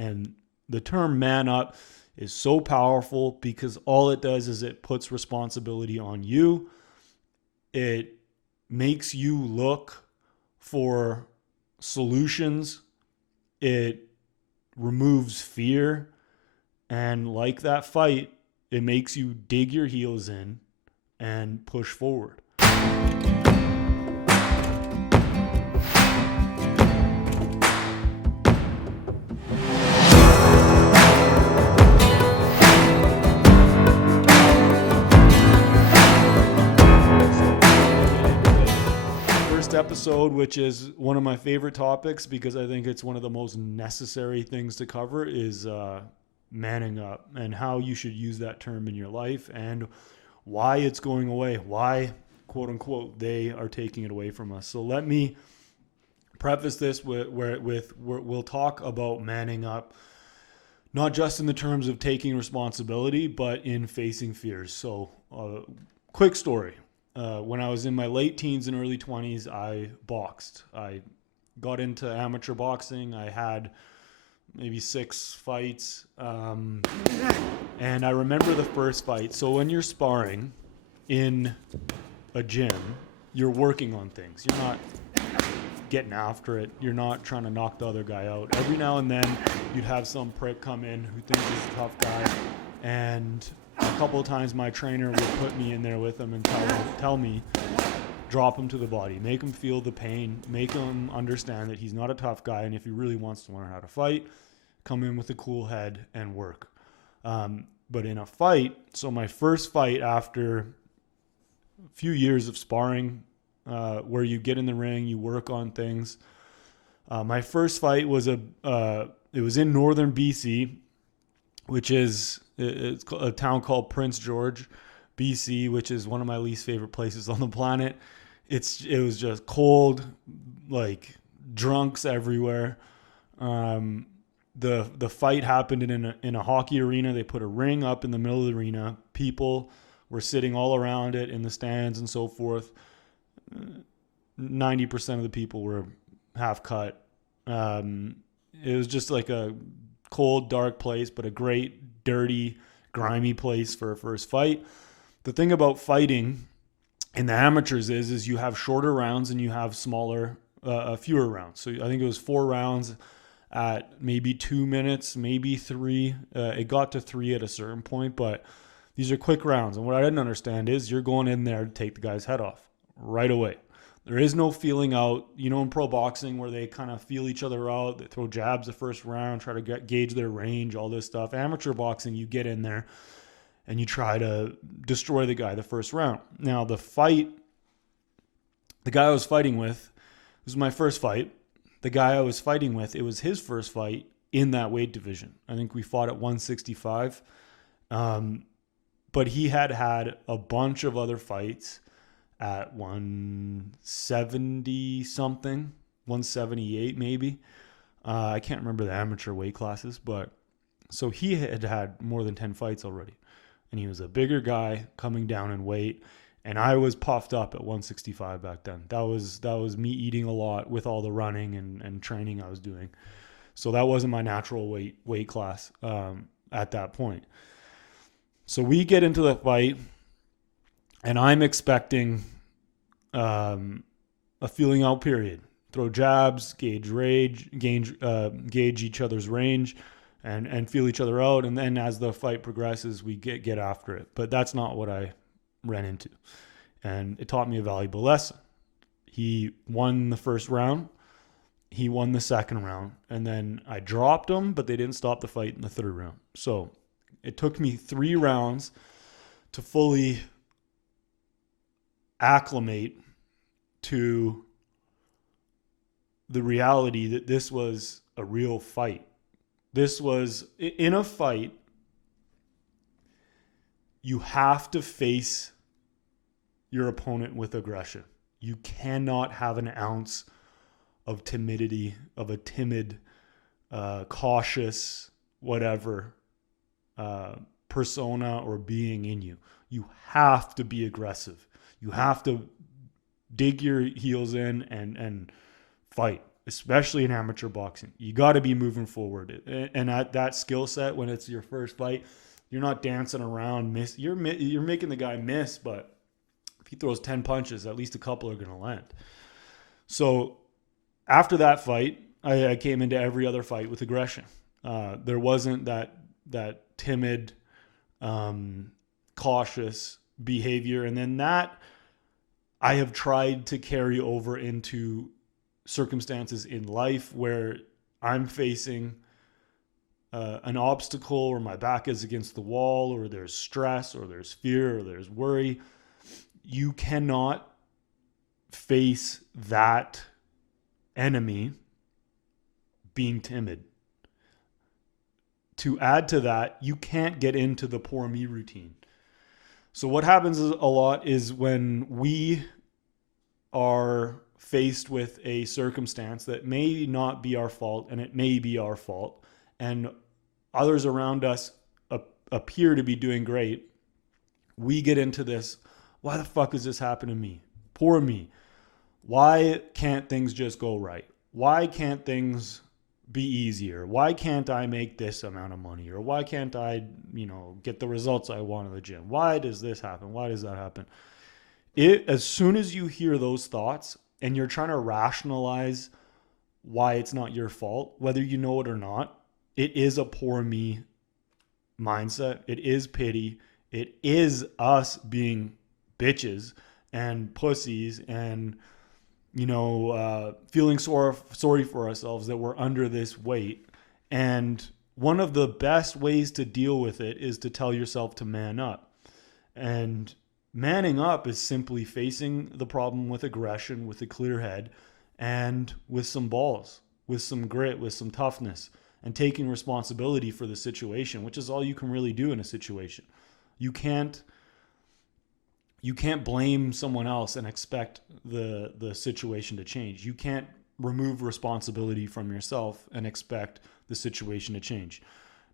And the term man up is so powerful because all it does is it puts responsibility on you. It makes you look for solutions. It removes fear. And like that fight, it makes you dig your heels in and push forward. Episode, which is one of my favorite topics because I think it's one of the most necessary things to cover, is manning up and how you should use that term in your life and why it's going away, why, quote unquote, they are taking it away from us. So let me preface this with we'll talk about manning up, not just in the terms of taking responsibility, but in facing fears. So quick story. When I was in my late teens and early 20s, I boxed. I got into amateur boxing. I had maybe 6 fights. And I remember the first fight. So when you're sparring in a gym, you're working on things. You're not getting after it. You're not trying to knock the other guy out. Every now and then, you'd have some prick come in who thinks he's a tough guy. And a couple of times my trainer would put me in there with him and tell me, drop him to the body, make him feel the pain, make him understand that he's not a tough guy, and if he really wants to learn how to fight, come in with a cool head and work. But in a fight, so my first fight after a few years of sparring, where you get in the ring, you work on things. My first fight was it was in northern BC, which is it's a town called Prince George, BC, which is one of my least favorite places on the planet. It was just cold, like drunks everywhere. The fight happened in a hockey arena. They put a ring up in the middle of the arena. People were sitting all around it in the stands and so forth. 90% of the people were half cut. It was just like a cold, dark place, but a great, dirty, grimy place for a first fight. The thing about fighting in the amateurs is you have shorter rounds and you have smaller, fewer rounds. So I think it was 4 rounds at maybe 2 minutes, maybe 3. It got to 3 at a certain point, but these are quick rounds. And what I didn't understand is you're going in there to take the guy's head off right away. There is no feeling out, in pro boxing where they kind of feel each other out. They throw jabs the first round, try to gauge their range, all this stuff. Amateur boxing, you get in there and you try to destroy the guy the first round. Now, the guy I was fighting with, this was my first fight. The guy I was fighting with, it was his first fight in that weight division. I think we fought at 165. But he had a bunch of other fights at 170 something, 178 maybe. I can't remember the amateur weight classes, but so he had more than 10 fights already. And he was a bigger guy coming down in weight. And I was puffed up at 165 back then. That was me eating a lot with all the running and training I was doing. So that wasn't my natural weight class at that point. So we get into the fight, and I'm expecting a feeling out period. Throw jabs, gauge each other's range, and feel each other out. And then as the fight progresses, we get after it. But that's not what I ran into. And it taught me a valuable lesson. He won the first round. He won the second round. And then I dropped him, but they didn't stop the fight in the third round. So it took me 3 rounds to fully acclimate to the reality that this was a real fight. This was, in a fight, you have to face your opponent with aggression. You cannot have an ounce of timidity, of a timid, cautious, whatever, persona or being in you. You have to be aggressive. You have to dig your heels in and fight. especially in amateur boxing. You got to be moving forward. And at that skill set, when it's your first fight, you're not dancing around. You're making the guy miss, but if he throws 10 punches, at least a couple are going to land. So after that fight, I came into every other fight with aggression. There wasn't that timid, cautious behavior. And then that I have tried to carry over into circumstances in life where I'm facing an obstacle, or my back is against the wall, or there's stress, or there's fear, or there's worry. You cannot face that enemy being timid. To add to that, you can't get into the poor me routine. So what happens a lot is when we are faced with a circumstance that may not be our fault, and it may be our fault, and others around us appear to be doing great, we get into this, why the fuck does this happen to me? Poor me. Why can't things just go right? Why can't things be easier? Why can't I make this amount of money? Or why can't I, get the results I want in the gym? Why does this happen? Why does that happen? As soon as you hear those thoughts and you're trying to rationalize why it's not your fault, whether you know it or not, it is a poor me mindset. It is pity. It is us being bitches and pussies and feeling sorry for ourselves that we're under this weight. And one of the best ways to deal with it is to tell yourself to man up. And manning up is simply facing the problem with aggression, with a clear head, and with some balls, with some grit, with some toughness, and taking responsibility for the situation, which is all you can really do in a situation. You can't blame someone else and expect the situation to change. You can't remove responsibility from yourself and expect the situation to change.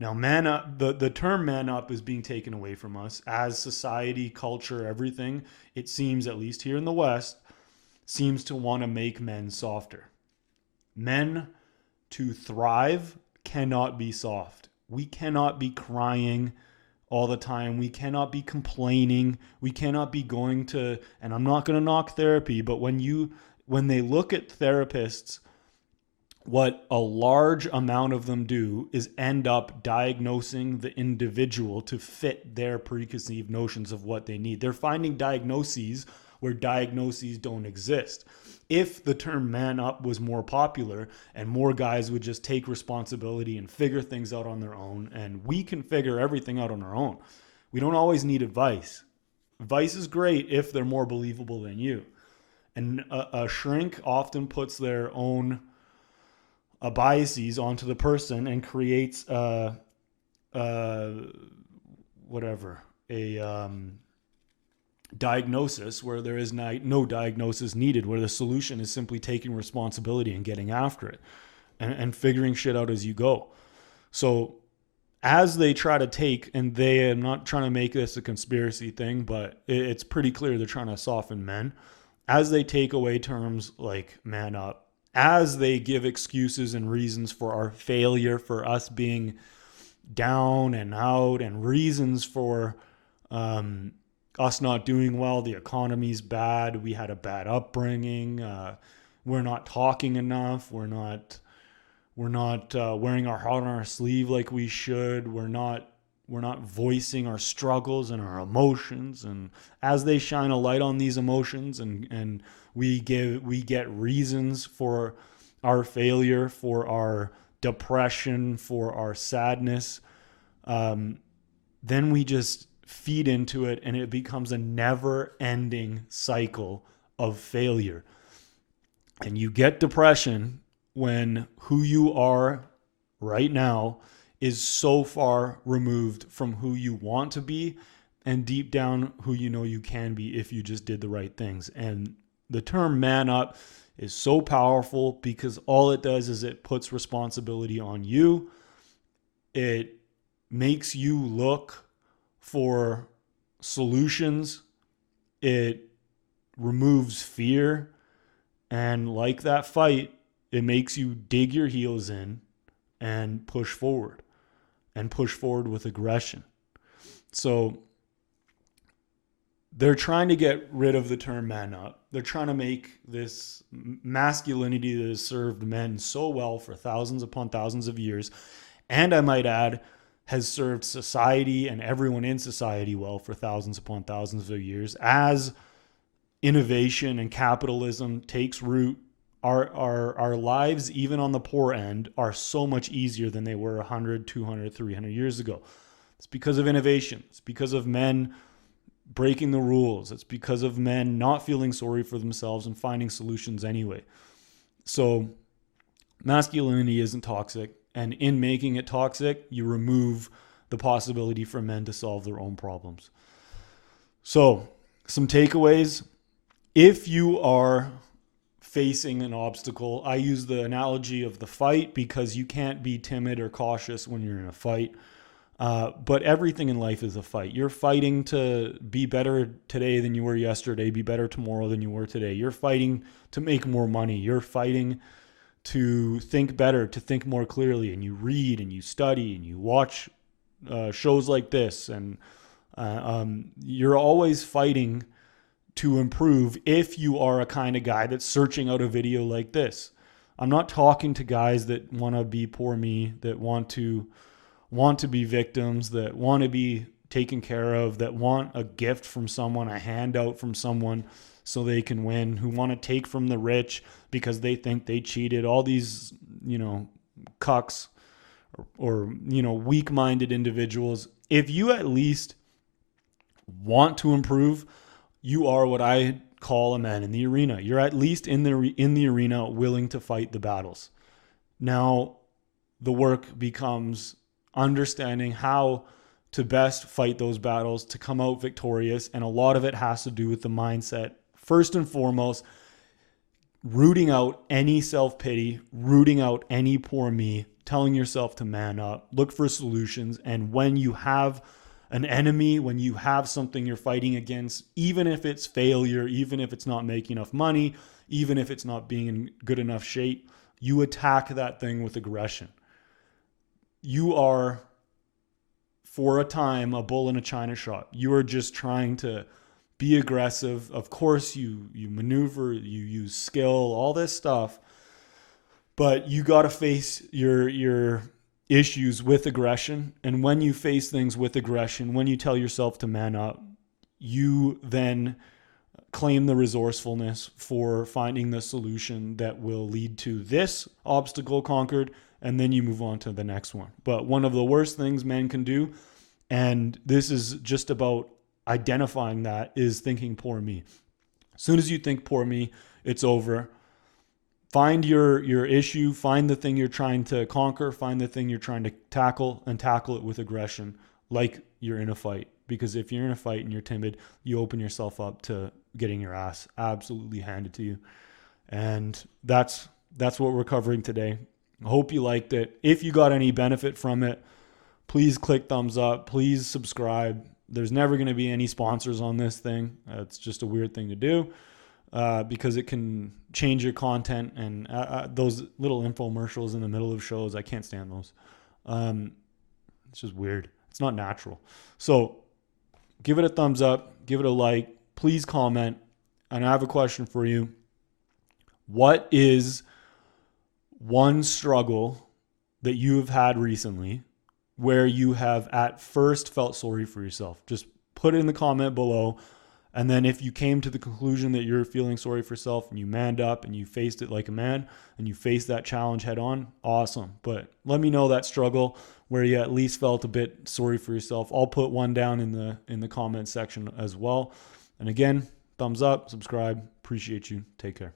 Now, man up, the term man up is being taken away from us as society, culture, everything. It seems, at least here in the West, seems to want to make men softer. Men, to thrive, cannot be soft. We cannot be crying all the time. We cannot be complaining. We cannot be going to, and I'm not going to knock therapy, but when they look at therapists, what a large amount of them do is end up diagnosing the individual to fit their preconceived notions of what they need. They're finding diagnoses where diagnoses don't exist. If the term man up was more popular and more guys would just take responsibility and figure things out on their own, and we can figure everything out on our own. We don't always need advice. Advice is great if they're more believable than you. And a shrink often puts their own biases onto the person and creates a diagnosis where there is no diagnosis needed, where the solution is simply taking responsibility and getting after it and figuring shit out as you go. So as they try to take, and I'm not trying to make this a conspiracy thing, but it's pretty clear they're trying to soften men. As they take away terms like man up, as they give excuses and reasons for our failure, for us being down and out, and reasons for us not doing well, the economy's bad, we had a bad upbringing, we're not talking enough, we're not wearing our heart on our sleeve like we should, we're not voicing our struggles and our emotions. And as they shine a light on these emotions and we get reasons for our failure, for our depression, for our sadness, then we just feed into it, and it becomes a never-ending cycle of failure. And you get depression when who you are right now is so far removed from who you want to be, and deep down who you know you can be if you just did the right things. And the term man up is so powerful because all it does is it puts responsibility on you. It makes you look for solutions. It removes fear. And like that fight, It makes you dig your heels in and push forward with aggression. So they're trying to get rid of the term man up. They're trying to make this masculinity that has served men so well for thousands upon thousands of years, and I might add, has served society and everyone in society well for thousands upon thousands of years. As innovation and capitalism takes root, our lives, even on the poor end, are so much easier than they were 100, 200, 300 years ago. It's because of innovation. It's because of men breaking the rules. It's because of men not feeling sorry for themselves and finding solutions anyway. So masculinity isn't toxic. And in making it toxic, you remove the possibility for men to solve their own problems. So some takeaways. If you are facing an obstacle, I use the analogy of the fight because you can't be timid or cautious when you're in a fight. But everything in life is a fight. You're fighting to be better today than you were yesterday, be better tomorrow than you were today. You're fighting to make more money. You're fighting to think better, to think more clearly. And you read and you study and you watch shows like this. And you're always fighting to improve if you are a kind of guy that's searching out a video like this. I'm not talking to guys that want to be poor me, that want to be victims, that want to be taken care of, that want a gift from someone, a handout from someone so they can win, who want to take from the rich because they think they cheated. All these, cucks or weak-minded individuals. If you at least want to improve, you are what I call a man in the arena. You're at least in the arena willing to fight the battles. Now, the work becomes understanding how to best fight those battles to come out victorious. And a lot of it has to do with the mindset. First and foremost, rooting out any self-pity, rooting out any poor me, telling yourself to man up, look for solutions. And when you have an enemy, when you have something you're fighting against, even if it's failure, even if it's not making enough money, even if it's not being in good enough shape, you attack that thing with aggression. You are, for a time, a bull in a china shop. You are just trying to be aggressive. Of course, you maneuver, you use skill, all this stuff, but you got to face your issues with aggression. And when you face things with aggression, when you tell yourself to man up, you then claim the resourcefulness for finding the solution that will lead to this obstacle conquered, and then you move on to the next one. But one of the worst things men can do, and this is just about identifying that, is thinking poor me. As soon as you think poor me, it's over. Find your issue, find the thing you're trying to conquer, find the thing you're trying to tackle, and tackle it with aggression like you're in a fight. Because if you're in a fight and you're timid, you open yourself up to getting your ass absolutely handed to you. And that's what we're covering today. I hope you liked it. If you got any benefit from it, please click thumbs up. Please subscribe. There's never going to be any sponsors on this thing. It's just a weird thing to do because it can change your content. And those little infomercials in the middle of shows, I can't stand those. It's just weird. It's not natural. So give it a thumbs up. Give it a like. Please comment. And I have a question for you. What is one struggle that you have had recently where you have at first felt sorry for yourself? Just put it in the comment below. And then if you came to the conclusion that you're feeling sorry for yourself and you manned up and you faced it like a man and you faced that challenge head on, awesome. But let me know that struggle where you at least felt a bit sorry for yourself. I'll put one down in the comment section as well. And again, thumbs up, subscribe. Appreciate you. Take care.